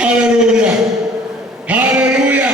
Haleluya, haleluya.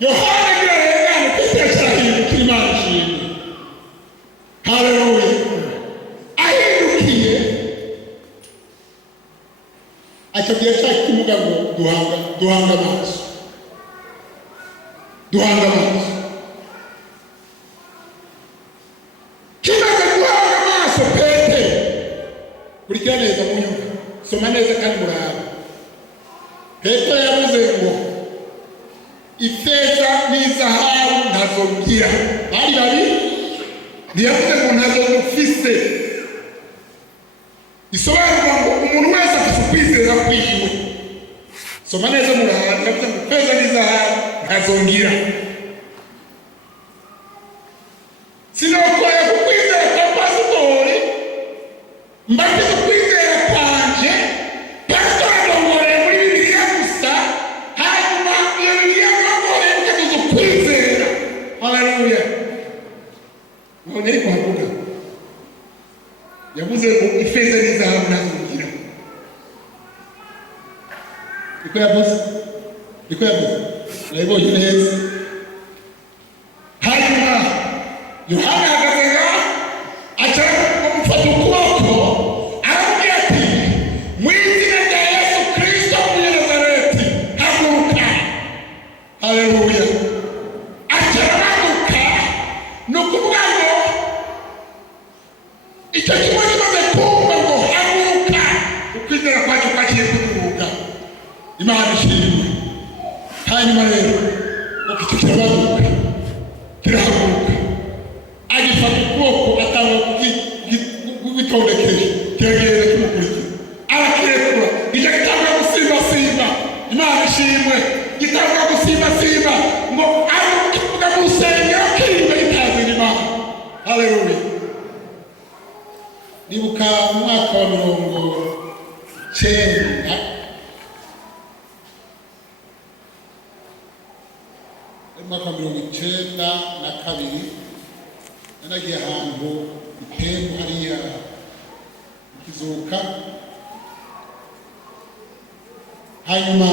Yohana kirarengana kitecyahindukira Imana ishimwe. Haleluya. Ahindukiye akabwira cya kimuga ngo duhanga amaso. Duhanga amaso. Kimaze guhanga amaso Petero. Kurikira neza munyumva. Soma neza kandi muraba. Petero yavuze ngo ifeza n'izahabu ntazo ngira. Bari babi ntiyavuze ngo ntazo mufise. Isobanura ngo umuntu wese afite ukwizera kwiwe. Soma neza muraba. Yavuze ngo ifeza n'izahabu ntazo ngira. Sinokoye kukwizera kwa pasitori, mbakize ukwizera kwanje. Pasitori adongoreye muri Bibiliya gusa, hanyuma iyo Bibiliya adongoreye mukagize ukwizera. Haleluya. None ari kuhavuga yavuze ngo ifeza n'izahabu ntazo ngira. Niko yavuze nayibonye neza. Hanyuma Yohana ahagaze ngaho amufata ukuboko aramubwira ati mu izina rya Yesu Kristo w'Umunyanazareti haguruka. Haleluya. Arahaguruka. Ni ukuvuga ngo icyo kimwe kimaze kumva ngo haguruka, ukwizera kwacu kwagiye kuruhuka. Imana ishimwe. Hanyuma rero icyo kirahaguruka agifata ukuboko atanga kugitondekeje kiragenda kimukurikira arakirekura. Icyo gitanga gusimbasimba. Imana ishimwe. Gitanga gusimbasimba ngo kivuga mu rusengero kirimba gitazira Imana. Haleluya. Nibuka mu mwaka wa 1992 nanagiye ahantu itembo hariya ikizuka. Hanyuma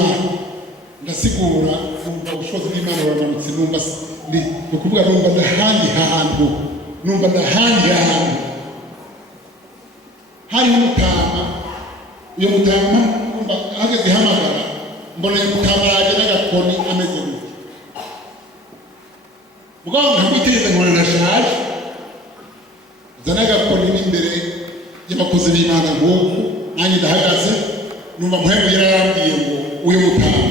ndasigura numva ubushobozi bw'Imana buramanutse. Numva ni ukuvuga numva ndahandi hantu hari umutama. Iyo mutama ahageze hamagara mbona umutama yaje n'agakoni ameze gutya. Mugabo nkamwitegereza nkabona ndashaje. Zana agakoni n'imbere y'abakozi b'Imana nk'uku nanjye ndahagaze. Numva muhembu yarambwiye ngo uyu mutama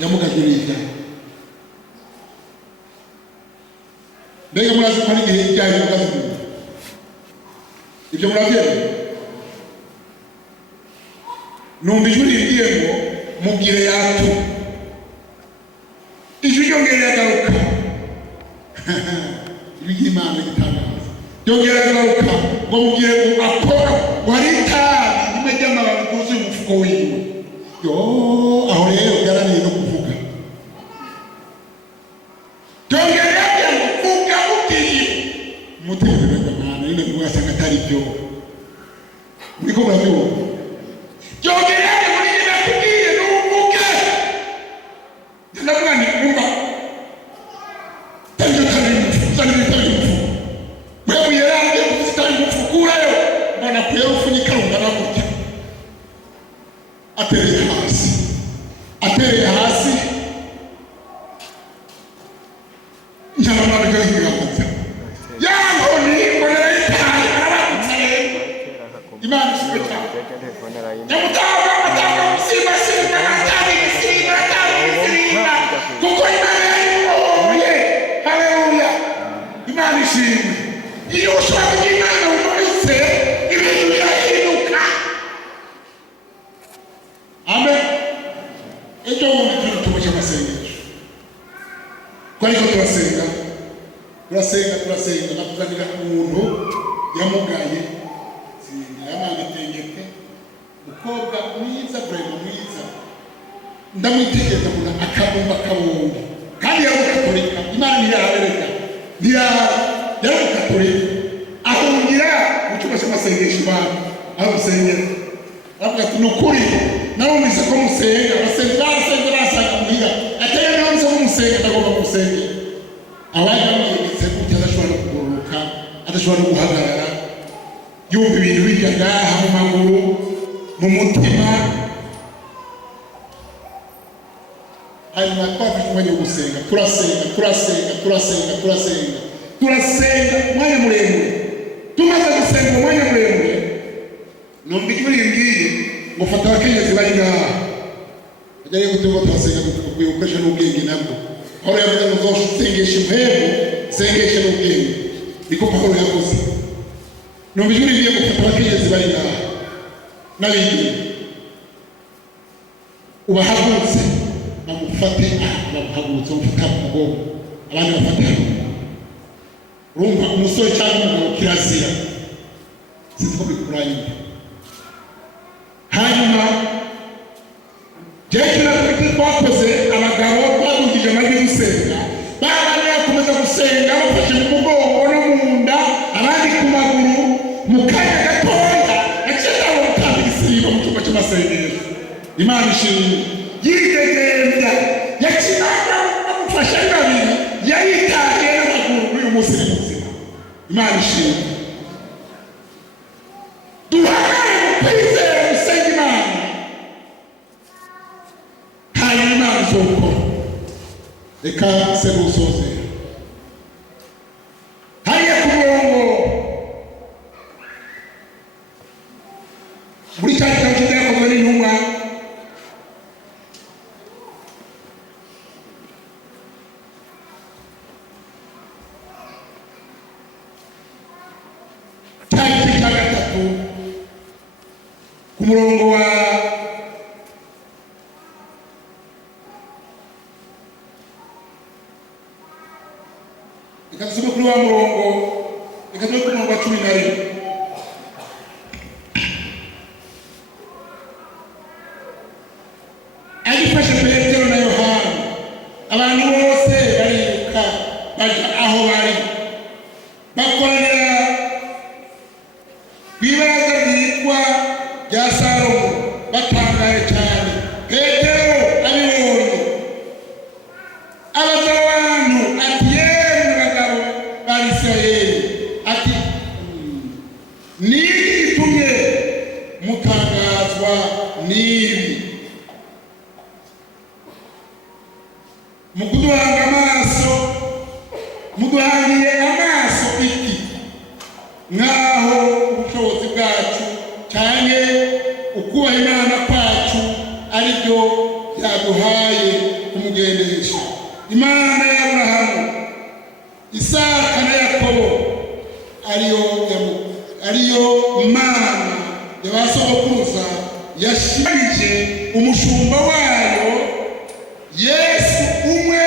yamugajurira. Mbega murazi ko ari igihe ijyanye mugazurira ibyo murabyemera? Numva ijwi rimbwiye ngo mubwire yatu. Ijwi ryongera yagaruka. Ijwi ry'Imana gitangaza ryongera yagaruka ngo mubwire ngo akora wari itabi rimwe ry'amababi kuzuye umufuko wiwe. Aho rero byarangiye no kuvuga. Ryongera yabwiye ngo vuga mubwiye umutekereza Imana nyine mwasanga atari byo. Muriko murabyumva? Ryongera yabwiye muri nyina kubwiye n'uvuge. Ndavuga ni kumva tanjo tari wewe yaraje kuzitari kufukura yo mbona kuyerufunyika ungana gutya. Atereye hasi njana mwana gahingiraza yango ni mbonera itaye arabutse. Imana ishimwe. Nyamutanga atanga musimba kuko Imana yayoboye ishimwe. Iyo ushobora bw'Imana bumaritse ibintu birahinduka. Amen. Ejo bundi turi mu cy'amasengesho. Twariko turasenga nakuzanira umuntu yamugaye yamangetengete umukobwa mwiza brema mwiza ndamwitegereza mbona akabumba kabumba kandi yari Katolika. Imana ntiyabereka yari Katolika ahungira mu cyumba cy'amasengesho Imana aho gusengera aravuga ati nukuri narumvise ko musenga basenga basanga muhira atari narumvise ko musenga ndagomba gusengera. Abandi bamwegetse gutya adashobora kuguruka adashobora guhagarara yumva ibintu bijya ngaha mu maguru mu mutima. Hanyuma twafite umwanya wo gusenga turasenga umwanya muremure. Tumaze gusenga umwanya muremure numva ijwi rimbwiye ngo fata abakenyezi bari ngaha ajyaye gutegura turasenga gukoresha n'ubwenge nabwo. Paulo yavuze ngo uzosengesha impemu sengesha n'ubwenge. Niko Paulo yavuze. Numva ijwi rimbwiye ngo fata abakenyezi bari ngaha n'abindi ubahagurutse bamufate bamuhagurutse bamufata mu mugongo abandi bafata urumva umusore cyangwa umugabo kirazira sinzi ko bikuranye. Hanyuma jeje natwe twakoze abagabo twagungije amajwi gusenga babandi bakomeza gusenga bafashe mu mugongo no mu nda abandi ku maguru mu kanya gatoya yaciye abo gutambira mu cyumba cy'amasengesho. Imana ishimwe yidegemvya yakinaga bamufashe babiri yayitaye n'amaguru uyu munsi ni muzima. Imana ishimwe duhagare mu kwizera gusenga Imana hanyuma Imana izokora. Reka se gusozera hariya ku murongo muri cya gitabo cy'Ibyakozwe n'Intumwa ku murongo wa ikasoma kuri wa murongo ikasoma kuri wa 11 agifashe Petero na Yohana abantu bose bariruka baja aho bari bakorera kwibaraza ryitwa rya Salomo batangaye cyane. Petero abibonye abaza abantu ati yemwe bagabo ba Isirayeli ati niki gitumye mutangazwa n'ibi mukuduhanga amaso muduhangiye amaso iki nkaho ubushobozi bwacu cyane ukubaha Imana kwacu ari byo byaduhaye kumugendesha. Imana ya Abrahamu Isaka na Yakobo ariyo Mana yabasogokuruza yashirije umushumba wayo Yesu umwe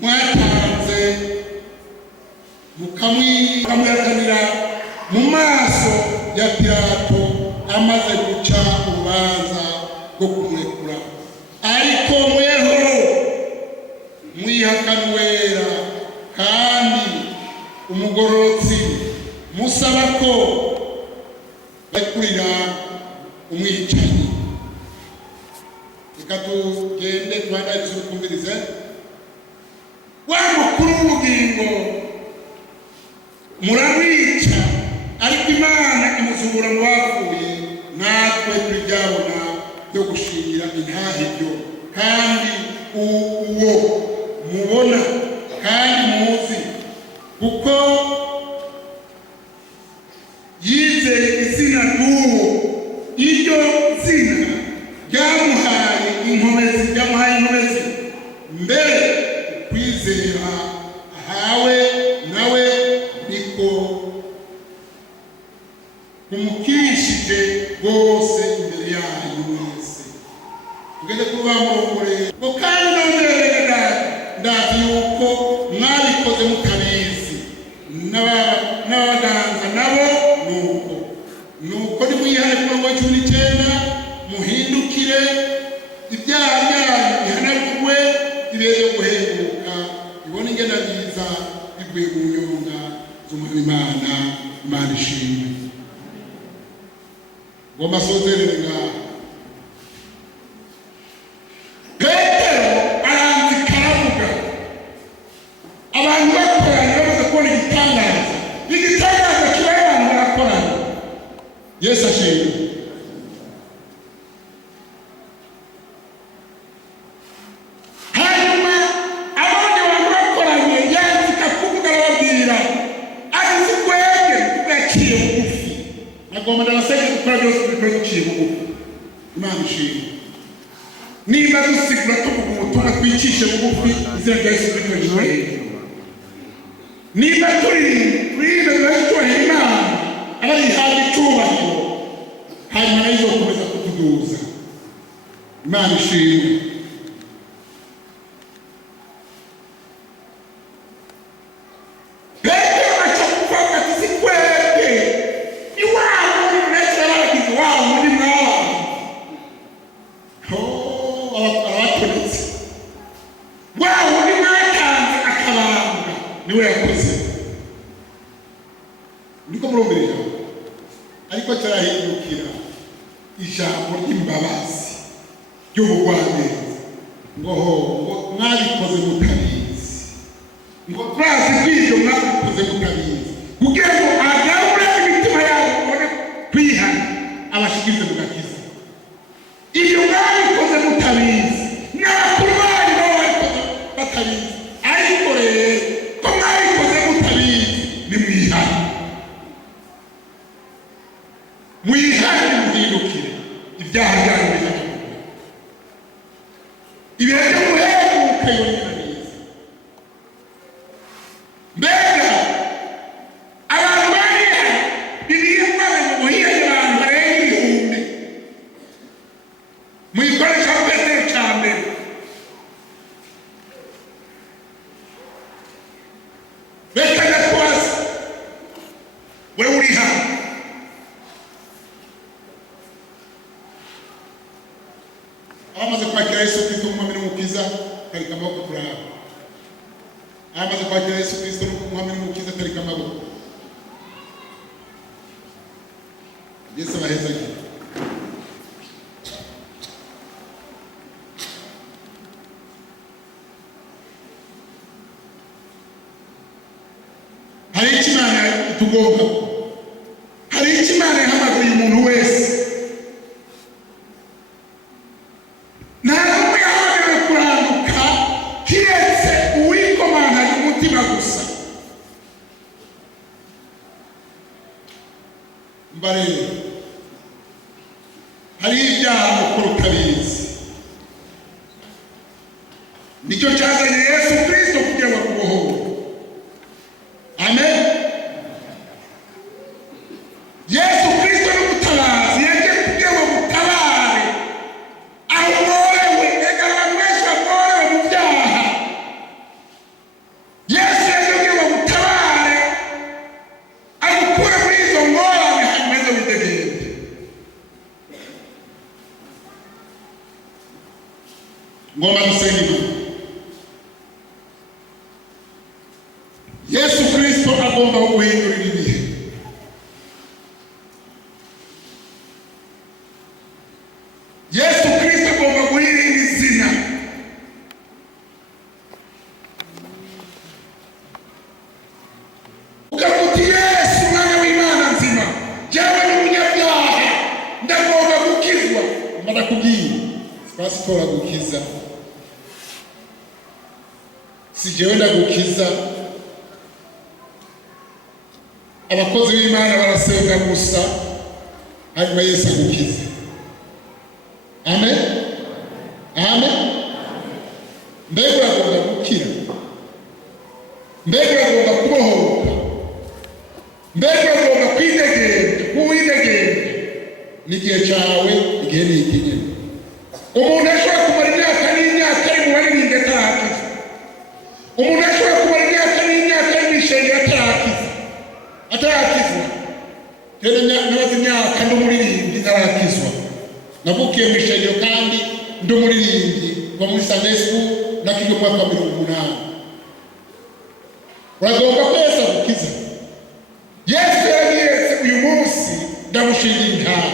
mwatanze mukamwihakanira mu maso ya Pilato amaze guca urubanza rwo kumwekura. Ariko mweho mwihakana Uwera kandi umugororotsi musaba ko bakurira umwicanyi. Reka tugende twanditse ukumvirize wa mukuru w'ubugingo muramwica ariko Imana imuzura mu bapfuye natwe turyabona byo gushingira intahe ibyo kandi uwo mubona kandi muzi kuko yizeye izina ry'uwo iryo zina ryamuhaye inkomezi mbere kwizera ndababongore ngo kandi nongerera ndazi yuko mwabikoze mutabizi n'abaganza nabo nuko nimwihane ku murongo wa 19 muhindukire ibyaha byanyu bihanagurwe ibere yo guhemuka ibone ingena nziza biguye mu nyonga z'umurimo Imana ishimwe. Ngoma sozerere ngaho Petero arandika aravuga abantu bakoranye bamaze kubona igitangaza kibaye abantu barakorana. Yesu ashimwe. Hanyuma abandi bantu bakoranye yandika kuvuga arababwira ati kwege tugaciye bugufi agomba ndabasenge gukora byose bikora duciye bugufi. Imana ishimwe. Niba dusigura tuvuga ubutumwa twicishe bugufi izina rya Yesu Kristo ry'Imana. Niba turi tubahe Imana abayihabwa icyubahiro hanyuma nayo izokomeza kutuduza. Imana ishimwe. Petero aca kuvuga ati si kwebwe ni wabo uretse abagize wabo muri mwabo abatonetse wabo ni mwatanze akabanga niwe yakoze. Niko murumvira ariko tarahindukira ijambo ry'imbabazi ry'ubugwaneza ngo mwabikoze mutabizi ngo turazi kw'ibyo mwabikoze mutabizi kugira ngo agarure imitima yabo ubone kwihana abashikirize mu gakiza. Ibyo mwabikoze mutabizi n'abakuru banyu nabo babikoze batabizi ariko rero ko mwabikoze mutabizi nimwihane muhindukire ibyaha byanyu bihanagurwe ibihe byo guhemuka yongera neza. Mbega abantu bariha ibihingwa mu buhinzi abantu barenga 1000 mu gikoresho Petero cya mbere reka gatwaza we uri hano abamaze kwakira Yesu Kristo nk'umwami n'umukiza tarika amaboko turahaba. Abamaze kwakira Yesu Kristo nk'umwami n'umukiza tarika amaboko. Yesu abahezagire. Hari ikimana tugomba hari ikimana yahamagariye umuntu wese mbarere hari ibyaha mukuru utabizi. Nicyo cyazanye Yesu Kristo kugira ngo akubohore. Amen. Yesu Kristo n'umutabazi yaje kugira ngo mutabare ahorewe egaramwesha ahorewe mu byaha. Yesu yaje kugira ngo mutabare agukure muri izo ngorane hanyuma witegeye. Ngoma dusenge. Yesu Kristo agomba guhindura ibihe. Yesu Kristo agomba guhindura izina. Ukavuga Yesu mwana w'Imana nzima, jyewe n'umunyabyaha ndagomba gukizwa. Ndakubwiye twasitora gukiza. Si jyewe ndagukiza. Abakozi b'Imana barasenga gusa hanyuma Yesu agukiza. Amen. Amen. Mbega uragomba gukira. Mbega uragomba kubohoka. Mbega uragomba kwidegembya. N'igihe cyawe igihe ni iki nyine. Umuntu ashobora kumara imyaka navukiye mu ishengero kandi ndi umuririmbyi kuva muri Sunday school nakijwe mu mwaka wa 80. uragomba ko Yesu agukiza. Yesu yagiretse uyu munsi ndamushingira intaha.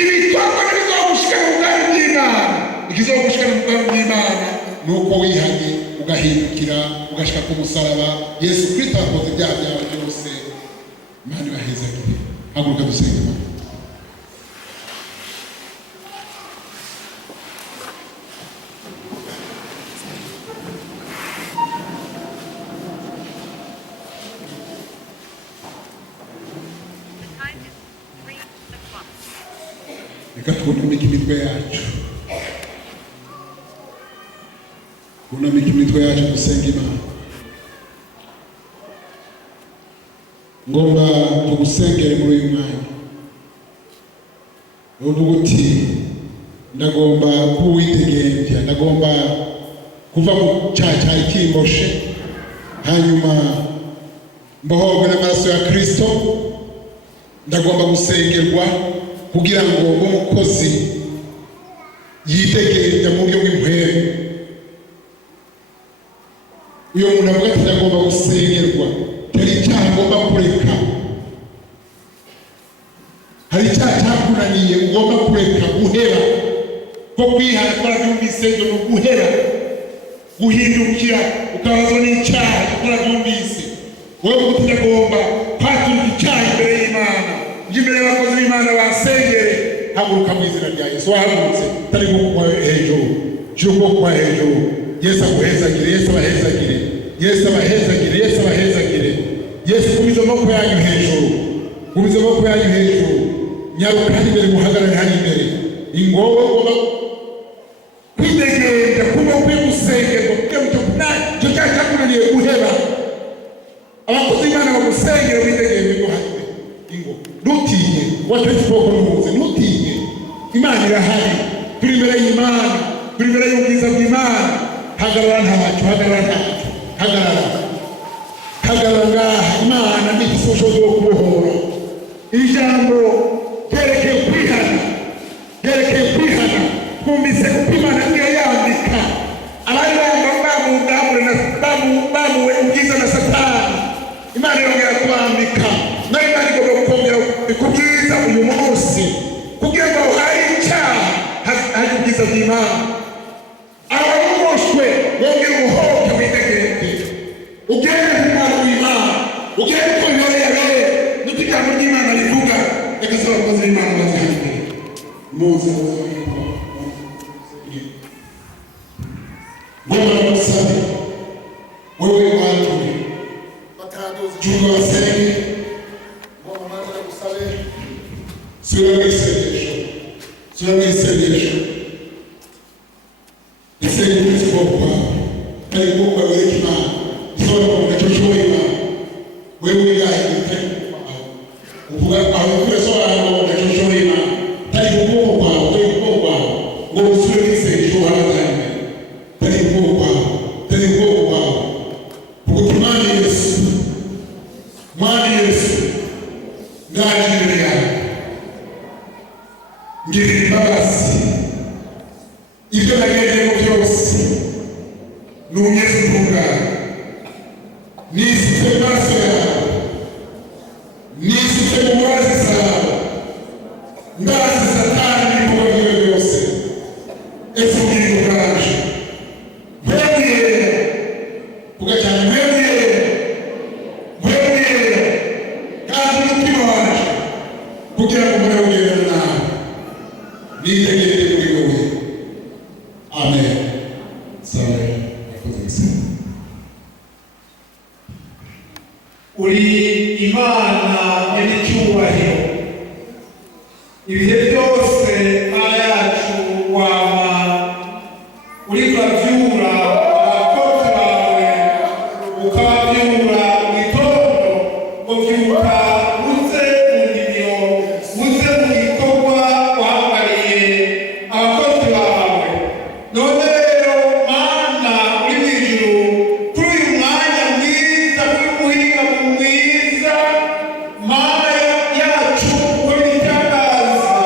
Ibikorwa bizogushika mu bwami bw'Imana, ikizogushika mu bwami bw'Imana nuko wihanye ugahindukira ugashika ku musaraba. Yesu Kristo akoze ibyaha byawe byose. Imana ibahezagire. Haguruka dusenge Imana. Reka twunamike imitwe yacu. Twunamike imitwe yacu dusenga Imana. Ngomba tugusengere muri uyu mwanya. Uvuga uti ndagomba kuwitegembya, ndagomba kuva mu cyaha kimboshe, hanyuma mbohorwe n'amaraso ya Kristo. Ndagomba gusengerwa kugira ngo umukozi yitegembya mu buryo bw'impwemu. Uyo muntu avuga ati ndagomba gusengerwa, hari icyaha ngomba kureka, hari icyaha cyakunaniye ugomba kureka, guhera ko kwihana twarabyumvise byo no guhera, guhindukira ukabazwa n'icyaha twarabyumvise. Wowe uti ndagomba kwatura icyaha imbere y'Imana, imbere y'abakozi b'Imana basengere. Haguruka mu izina rya Yesu. Wahagurutse tari gukwa hejuru, cyuko kwa hejuru. Yesu aguhezagire, Yesu abahezagire, Yesu abahezagire, Yesu abahezagire. Yesu kubiza amaboko yanyu hejuru, kubiza amaboko yanyu hejuru. Nyaruka hano imbere, muhagarare hano imbere. Ingowe ugomba kwitegembya, kuba ukwiye gusengerwa kugira ngo icyo cyaha cyakunaniye guhera. Abakozi b'Imana bagusengere witegembye ngo hano ingo. Ntutinye, watetse ukuboko n'umuze, ntutinye. Imana irahari, turi imbere y'Imana, turi imbere y'ubwiza bw'Imana. Hagarara ntacyo, hagarara ntacyo, hagarara, hagarara ngaha. Imana ni igisubizo cyo kubohora. Ijambo ryerekeye kwihana, ryerekeye kwihana. Twumvise kuko Imana niyo yandika abari bamuwe ubwiza na Satani. Imana yongera kubambika, nayo Imana igomba kongera kubwiza uyu munsi kugira ngo hari icyaha, hari ubwiza bw'Imana. Abamuboshwe bongera ubuhoke witegembye, ugende ku mwana w'Imana, ugende ko intore yabere n'ibyo ijambo ry'Imana rivuga. Reka se abakozi b'Imana bazihane muze ngomba gusabe wowe wantumye batadoze cyumba basenge. Ngomba maze gusabe sura mwisengesho, sura mwisengesho. Isenge muri bokwa ari bokwa wereka Imana isora ko ndacyoshwe Imana. Wewe yaje utari kwa uvuga aho kure sora ngo ndacyoshwe Imana tari bokwa kwawe, tari bokwa kwawe ngo usure mwisengesho haraza tari bokwa, tari bokwa kukutumani Yesu, mwani Yesu ndani mbele yako. Ngiri imbabazi ibyo nagendemo byose n'umyesu ntungane, nisite mu maso yawe, nisite mu mbabazi zawe, mbabazi Satani n'ibikorwa byiwe byose. Ese ubugingo bwaje mwebwiyera ugacana, mwebwiyera kandi umutima waje kugira ngo mure ugendana nawe, nitegere muri wowe. Amen. Sawa, akoze. Uri Imana y'icyubahiro, ibihe byose Mana yacu wama uri kurabyura abakozi bawe, ukababyura mu itondo ngo byuka uze mu mirimo, uze mu gikorwa wahamagariye abakozi bawe. None rero Mana uri mu ijuru, kuri uyu mwanya mwiza, kuri umuhinga mwiza, Mana yacu ukora ibitangaza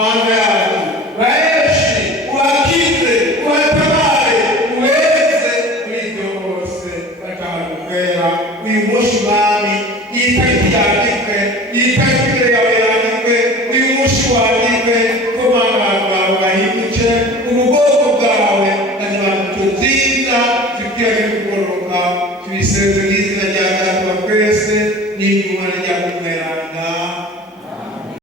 mana yacu benshi ubakize ubatabare uweze muri ibyo bose bakabagukera uyu munsi mwami itariki yandikwe itariki yawe yandikwe uyu munsi wandikwe ko mana bawe bahindutse ubwoko bwawe na nyuma tuzinda zibwira